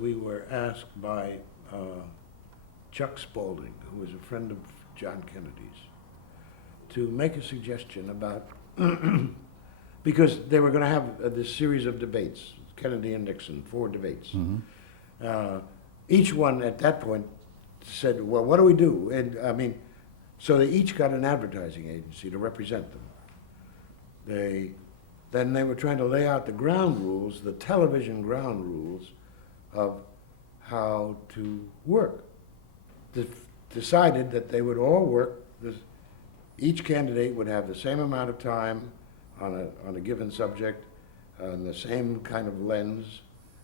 We were asked by Chuck Spaulding, who was a friend of John Kennedy's, to make a suggestion about, because they were going to have this series of debates, Kennedy and Nixon, 4 debates. Each one at that point said, well, what do we do? And I mean, so they each got an advertising agency to represent them. Then they were trying to lay out the ground rules, the television ground rules of how to work. Decided that they would all work, each candidate would have the same amount of time on a given subject, and the same kind of lens,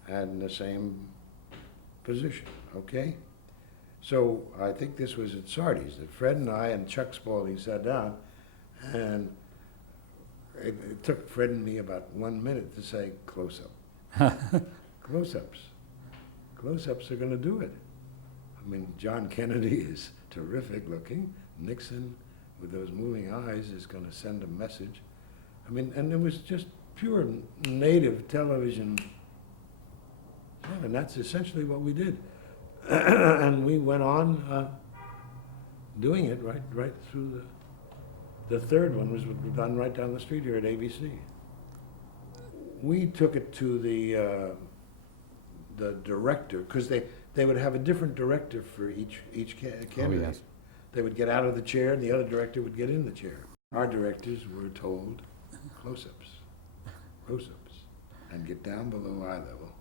and the same position, okay? So I think this was at Sardi's, that Fred and I and Chuck Spaulding sat down, and it took Fred and me about 1 minute to say, close-up. Close-ups. Close-ups are going to do it. I mean, John Kennedy is terrific looking. Nixon, with those moving eyes, is going to send a message. I mean, and it was just pure native television. Yeah, and that's essentially what we did. And we went on doing it right through the third one was done right down the street here at ABC. We took it to the director, because they would have a different director for each candidate. Oh, yes. They would get out of the chair, and the other director would get in the chair. Our directors were told close-ups, close-ups, and get down below eye level.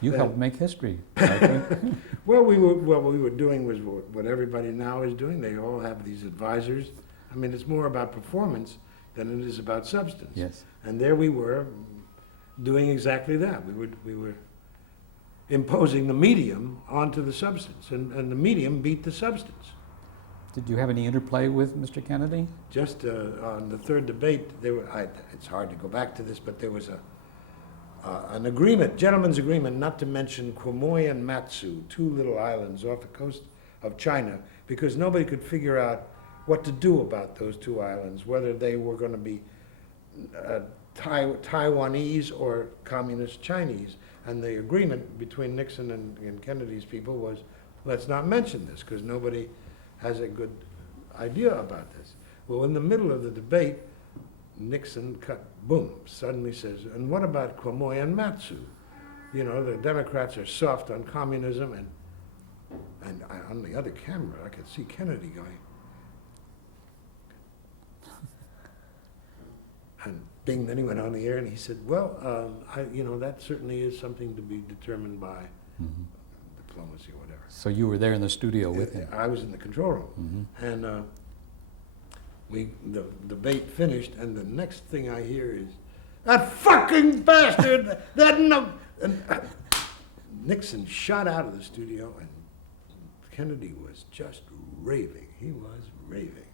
You helped make history, I think. Well, what we were doing was what everybody now is doing. They all have these advisors. I mean, it's more about performance than it is about substance. Yes. And there we were doing exactly that. We were imposing the medium onto the substance, and the medium beat the substance. Did you have any interplay with Mr. Kennedy? Just on the third debate, it's hard to go back to this, but there was an agreement, gentleman's agreement, not to mention Quemoy and Matsu, 2 little islands off the coast of China, because nobody could figure out what to do about those 2 islands, whether they were going to be Taiwanese or communist Chinese. And the agreement between Nixon and Kennedy's people was, let's not mention this, because nobody has a good idea about this. Well, in the middle of the debate, Nixon suddenly says, and what about Quemoy and Matsu? You know, the Democrats are soft on communism, and on the other camera, I could see Kennedy going, and bing, then he went on the air and he said, well, that certainly is something to be determined by diplomacy or whatever. So you were there in the studio with him? I was in the control room. And the debate finished, and the next thing I hear is, that fucking bastard, and Nixon shot out of the studio, and Kennedy was just raving. He was raving.